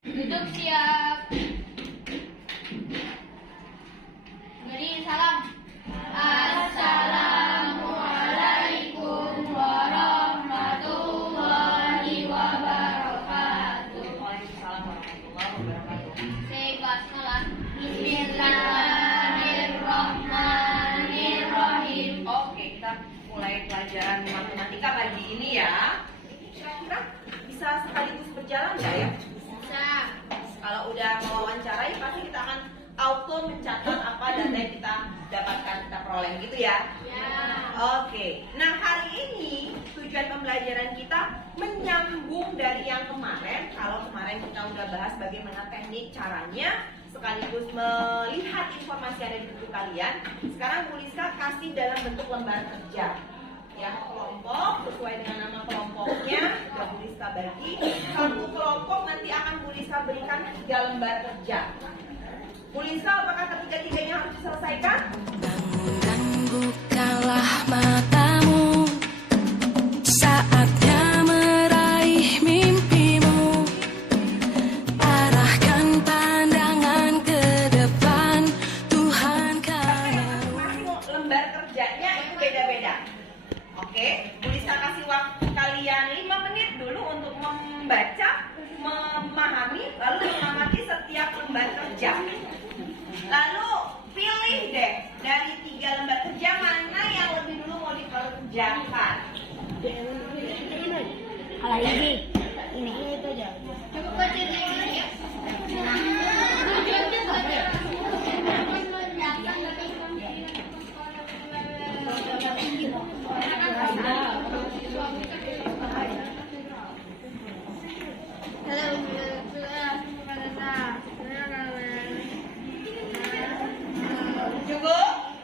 Duduk siap. Beri salam. Assalamualaikum warahmatullahi wabarakatuh. Waalaikumsalam warahmatullahi wabarakatuh. Saya basmalah. Bismillahirrahmanirrahim. Oke, kita mulai pelajaran matematika pagi ini ya. Kira-kira bisa sekaligus berjalan nggak ya? Bisa. Kalau udah mewawancarai pasti kita akan auto mencatat apa data yang kita dapatkan, kita peroleh gitu ya. Ya. Oke, nah hari ini tujuan pembelajaran kita menyambung dari yang kemarin. Kalau kemarin kita udah bahas bagaimana teknik caranya sekaligus melihat informasi yang ada di buku kalian. Sekarang Bu Lisa kasih dalam bentuk lembar kerja. Ya, kelompok sesuai dengan nama kelompoknya sudah Bu Lisa bagi. Satu kelompok nanti akan Bu Lisa berikan 3 lembar kerja. Bu Lisa, apakah ketiga-tiganya harus diselesaikan? Dan bukalah matamu, saatnya meraih mimpimu. Arahkan pandangan ke depan, Tuhan kan. Masing lembar kerjanya itu beda-beda. Oke, Bu Lisa kasih waktu kalian 5 menit dulu untuk membaca, memahami, lalu mengamati setiap lembar kerja. Lalu pilih deh dari 3 lembar kerja mana yang lebih dulu mau dikerjakan. Kalau ini itu aja. Cukup baca dulu ya. Cukup?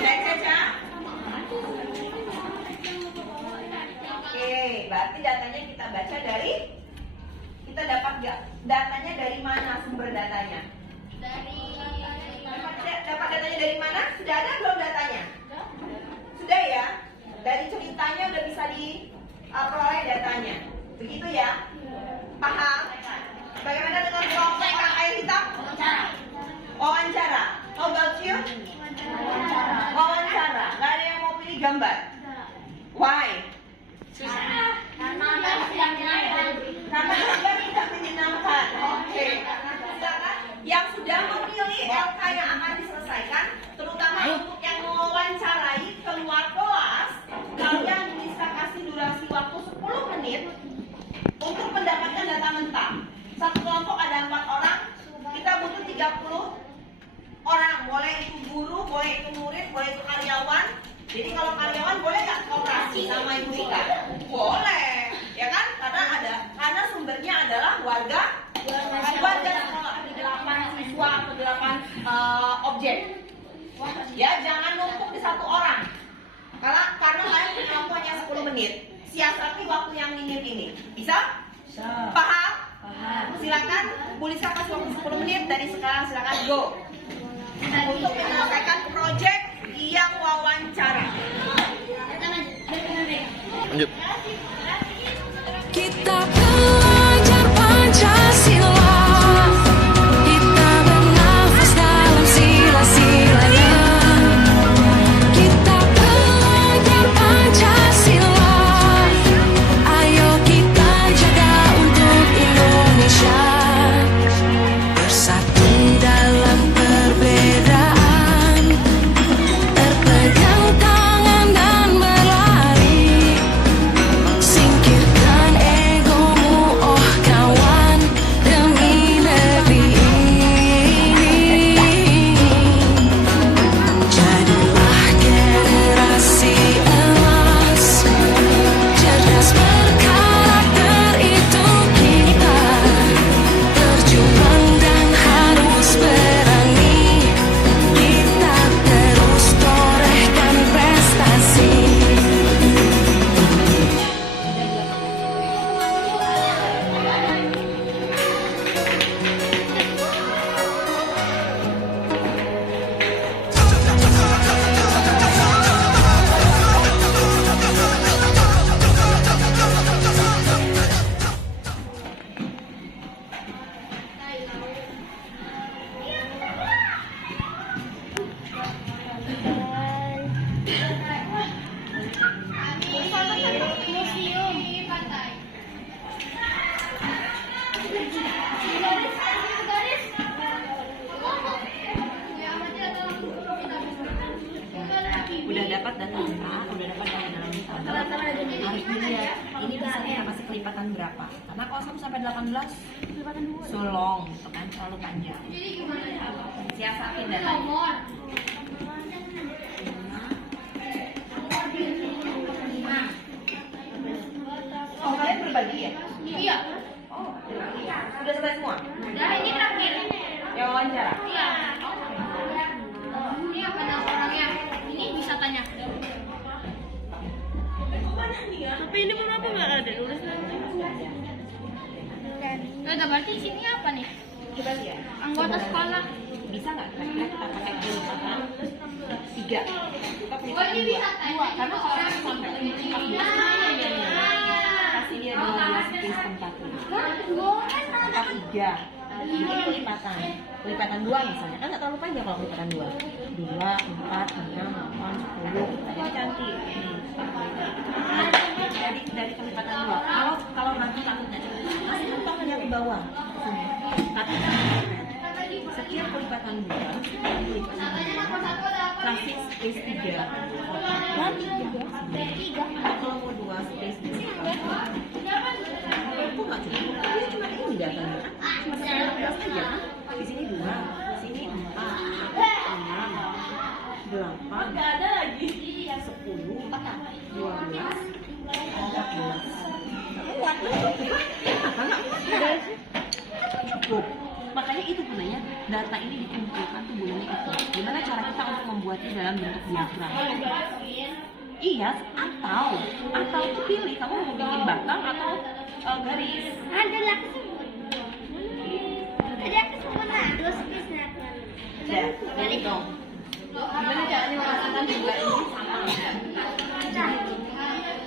Baik saja? Oke, berarti datanya kita baca dari, kita dapat nggak datanya dari mana, sumber datanya? Dapat datanya dari mana? Sudah ada belum datanya? Sudah ya? Dari ceritanya udah bisa diperoleh datanya. Begitu ya? Paham? Bagaimana dengan kelompok orang air hitam? Wawancara. How about you? Wawancara. Gak ada yang mau pilih gambar? Why? Karena gambar tidak menyenangkan. Oke. Silakan yang sudah memilih LK yang akan diselesaikan, terutama untuk yang mewawancarai keluar kelas, kalian bisa kasih durasi waktu 10 menit untuk mendapatkan data mentah. Satu kelompok ada 4 orang, kita butuh 30 orang. Boleh itu guru, boleh itu murid, boleh itu karyawan. Jadi kalau karyawan boleh nggak koperasi sama Ibu Ika? Boleh, ya kan? Karena sumbernya adalah warga sekolah. Ada 8 siswa atau 8 objek. Ya, jangan numpuk di satu orang. Karena kalian punya waktu hanya 10 menit. Siasati waktu yang minim ini. Bisa? Paham? Silakan Bu Lisa kasih waktu 10 menit dari sekarang, silakan go untuk menyelesaikan proyek yang wawancara. Lanjut. Kita belajar Pancasila, kita bernafas dalam sila-silanya. Kita belajar Pancasila, ayo kita jaga untuk Indonesia. Bersatu dalam perbedaan, terpegang tangan dan berlari. Singkirkan ego kelipatan berapa? Karena kalau 1 sampai 18 so long, gitu kan, terlalu panjang. Jadi gimana ya? Siasatin data. Nomor. Oh, kalian berbagi ya? Iya. Oh, sudah selesai semua? Udah ini terakhir. Yang wawancara? Iya. Ini apa nama orangnya? Ini bisa tanya. Tapi ini kenapa nggak ada tulisan? Udah berarti di sini apa nih? Coba lihat. Anggota sekolah. Bisa nggak kira-kira kita pakai kelipatan 3? Kita Oh ini bisa tanya. Karena kalau sampai 14 kasih dia 12 space tempat. Tempat 3. Ini kelipatan. Kelipatan 2 misalnya. Kan nggak terlalu panjang kalau kelipatan 2. 2, 4, 6, 8, 10. Jadi cantik. Dari kelipatan 2. Kalau nanti takutnya masih numpang hanya di bawah. Tapi setiap kelipatan 2 Katanya nomor 1 ada apa? kasih space 3. Nanti juga. Kalau mau 2 space 3 aku nggak cukup. Dia cuma ini datanya kan. Cuma 19 aja kan. Di sini 2, di sini 4, 6, 8, nggak ada lagi 10, 12, 14. Muat cukup. Makanya itu gunanya data ini dikumpulkan tuh gunanya itu. Gimana cara kita untuk membuatnya dalam bentuk diagram? Iya, atau tuh pilih kamu mau bikin batang atau garis. Ada lah kesempatan. Ada kesempatan. Terus bisa. Ya, balik dong. Gimana caranya merasakan jumlah ini sama?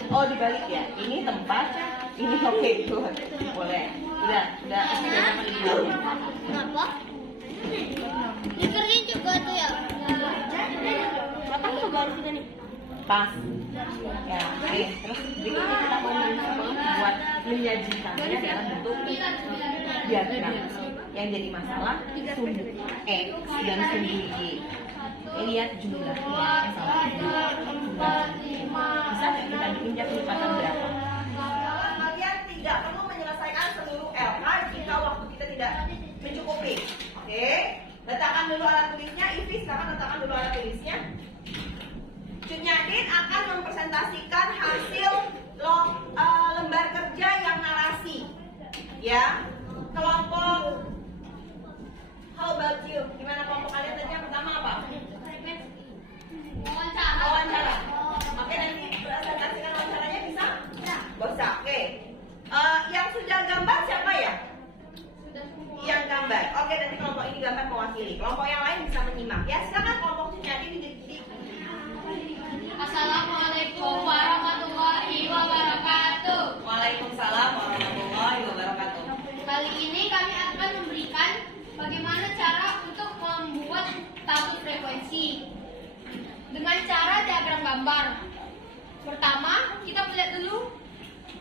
Oh dibalik ya. Ini tempat, ini oke good. Boleh. Udah sama di bawah. Kenapa? Dikerjain juga tuh ya. Apa tuh garis kita nih? Pas. Ya, oke. Terus berikutnya kita mau buat menyajikannya dalam bentuk diagram. Yang jadi masalah sumbu X dan sumbu Y. Lihat jumlahnya. Bisa nggak kita bikin kelipatan berapa? Kalian tidak perlu menyelesaikan seluruh LK jika waktu kita tidak mencukupi. Oke, letakkan dulu alat tulisnya. Ivi silakan letakkan dulu alat tulisnya. Cunyadin akan mempresentasikan hasil lembar kerja yang narasi. Ya, kelompok. How about you? Gimana kelompok kalian tadi yang pertama apa? Wawancara. Oke, nanti presentasikan wawancaranya bisa? Bisa. Oke. Yang sudah gambar siapa ya? Yang gambar. Oke, nanti kelompok ini gambar mewakili. Kelompok yang lain bisa menyimak. Ya, silakan kelompok Cunyadin di. Assalamualaikum warahmatullahi wabarakatuh. Waalaikumsalam warahmatullahi wabarakatuh. Kali ini kami akan memberikan bagaimana cara untuk membuat tabel frekuensi dengan cara diagram gambar. Pertama, kita melihat dulu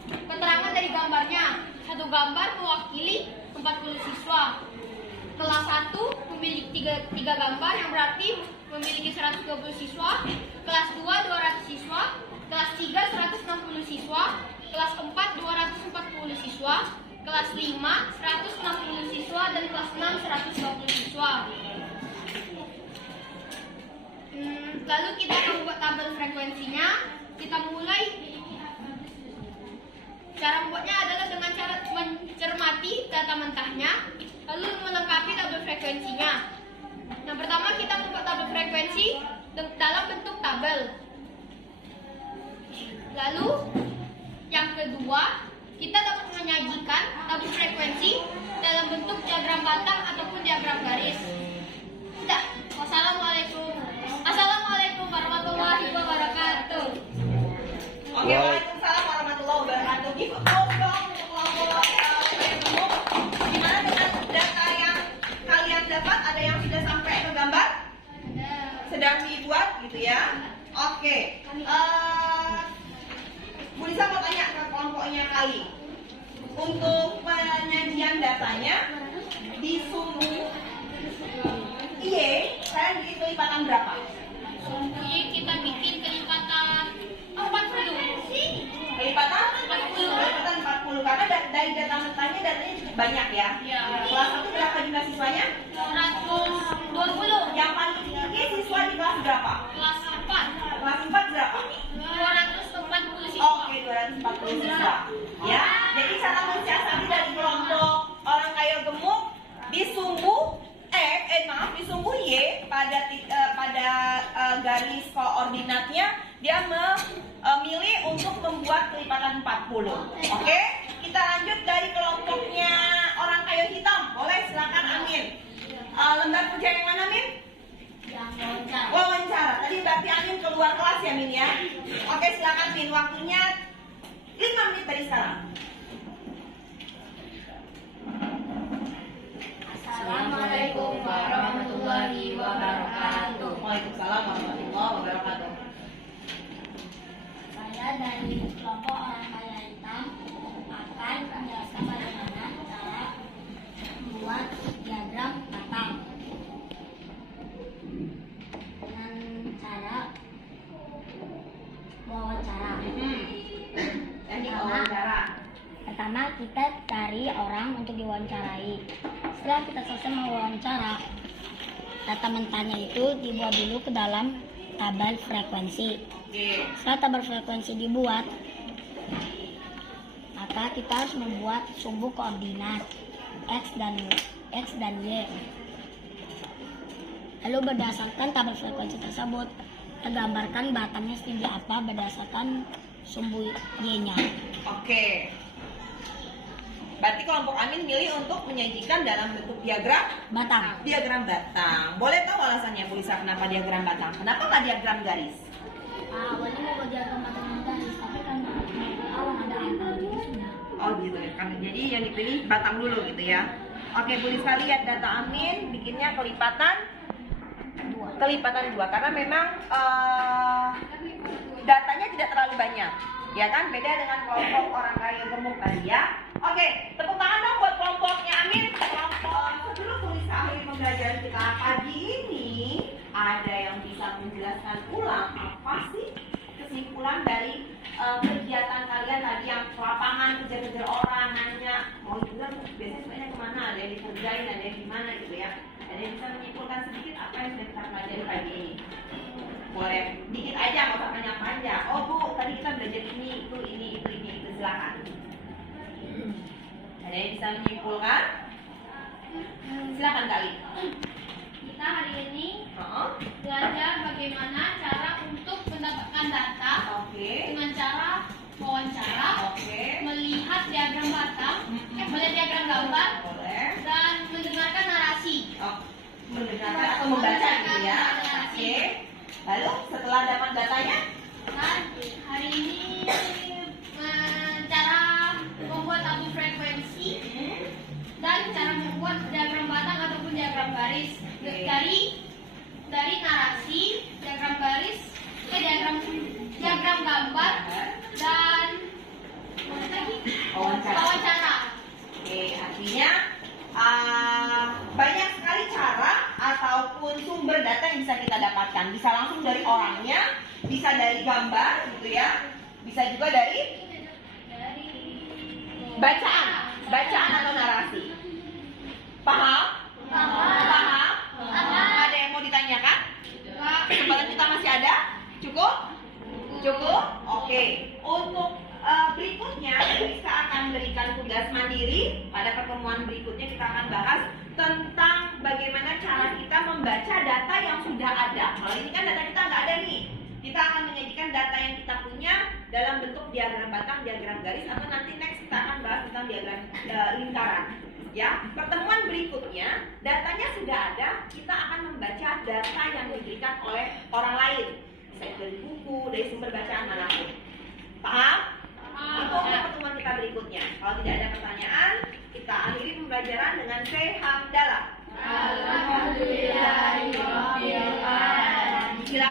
keterangan dari gambarnya. Satu gambar mewakili 40 siswa. Kelas 1 memiliki 3 gambar yang berarti memiliki 120 siswa. Kelas 2 200 siswa. Kelas 3 160 siswa. Kelas 4 240 siswa. Kelas 5 160 siswa dan kelas 6 120 siswa. Lalu kita membuat tabel frekuensinya. Kita mulai. Cara membuatnya adalah dengan cara mencermati data mentahnya, lalu melengkapi tabel frekuensinya. Yang pertama kita membuat tabel frekuensi dalam bentuk tabel. Lalu yang kedua kita dapat menyajikan tabel frekuensi dalam bentuk diagram batang ataupun diagram garis. Sudah. Assalamualaikum warahmatullahi wabarakatuh. Oke, waalaikumsalam warahmatullahi wabarakatuh. Give a call dong untuk kelompok Facebook. Gimana dengan data yang kalian dapat? Ada yang sudah sampai ke gambar? Sedang dibuat gitu ya? Oke. Bu Lisa mau tanya ke kelompoknya kali. Untuk penyajian datanya di sumbu Y, saya bikin kelipatan berapa? Sumbu Y kita bikin kelipatan 40. Kelipatan 40. dari data mentahnya datanya cukup banyak ya. Iya. Kelas 1 berapa jumlah siswanya? 120. Yang paling tinggi siswa di kelas berapa? Kelas 4. Kelas 4 berapa? 240 siswa. Oke, 240 siswa. Ya, jadi cara mensiasati dari kelompok orang kaya gemuk di sumbu di sumbu Y pada garis koordinatnya dia memilih untuk membuat kelipatan 40. Oke, kita lanjut dari kelompoknya orang kayu hitam. Boleh, silakan Amin. Lembar kerja yang mana, Min? Wawancara. Tadi berarti Amin keluar kelas ya, Min ya? Oke, silakan Min. Waktunya 5 menit dari sekarang. Assalamualaikum warahmatullahi wabarakatuh. Waalaikumsalam warahmatullahi wabarakatuh. Saya dari kelompok orang kaya hitam akan menjelaskan bagaimana cara membuat diagram batang dengan cara wawancara. Teknik wawancara. Pertama kita cari orang untuk diwawancarai. Setelah kita selesai mewawancara, data mentahnya itu dibuat dulu ke dalam tabel frekuensi. Oke. Setelah tabel frekuensi dibuat, maka kita harus membuat sumbu koordinat X dan Y. Lalu berdasarkan tabel frekuensi tersebut, kita gambarkan batangnya setinggi apa berdasarkan sumbu Y-nya. Oke. Berarti kelompok Amin milih untuk menyajikan dalam bentuk diagram Batang. batang. Boleh tahu alasannya Bu Lisa kenapa diagram batang? Kenapa nggak diagram garis? Awalnya mau buat diagram batang dan garis, tapi kan awal ada angka jadi sudah. Oh gitu ya. Jadi yang dipilih batang dulu gitu ya. Oke, Bu Lisa lihat data Amin bikinnya kelipatan 2 karena memang datanya tidak terlalu banyak. Ya kan, beda dengan kelompok orang kaya gemuk tadi ya. Oke, tepuk tangan dong buat kelompoknya Amin. Kelompok sebelum tulis akhir pembelajaran kita pagi ini, ada yang bisa menjelaskan ulang apa sih kesimpulan dari kegiatan kalian tadi yang ke lapangan, kejar-kejar orang, nanya mau liburan biasanya sebenarnya kemana, ada yang dikerjain, ada yang gimana gitu ya. Ada yang bisa menyimpulkan sedikit apa yang sudah kita pelajari pagi ini. Boleh, dikit aja, nggak usah panjang-panjang. Oh Bu, tadi kita belajar ini, itu, silakan. Ada yang bisa menyimpulkan? Silakan kali. Kita hari ini belajar bagaimana cara untuk mendapatkan data dengan cara wawancara, melihat diagram batang, melihat diagram gambar, Boleh. dan mendengarkan narasi. Mendengarkan atau membaca gitu ya. Oke. Lalu setelah dapat datanya, Dan hari ini cara membuat tabel frekuensi dan cara membuat diagram batang ataupun diagram garis dari narasi, diagram garis, diagram gambar dan wawancara. oke, artinya banyak sekali cara ataupun sumber data yang bisa kita dapatkan. Bisa langsung dari orangnya, bisa dari gambar gitu ya, bisa juga dari bacaan atau narasi. Paham? Paham? Ada yang mau ditanyakan? Kesempatan kita masih ada? Cukup? Cukup? Oke. Untuk berikutnya kita akan berikan tugas mandiri. Pada pertemuan berikutnya kita akan bahas tentang bagaimana cara kita membaca data yang sudah ada. Kalau ini kan data kita nggak ada nih. Kita akan menyajikan data yang kita punya dalam bentuk diagram batang, diagram garis, atau nanti next kita akan bahas tentang diagram lingkaran. Ya, pertemuan berikutnya datanya sudah ada, kita akan membaca data yang diberikan oleh orang lain, bisa dari buku, dari sumber bacaan manapun. Paham? Itu untuk pertemuan kita berikutnya. Kalau tidak ada pertanyaan, kita akhiri pembelajaran dengan say hamdalah.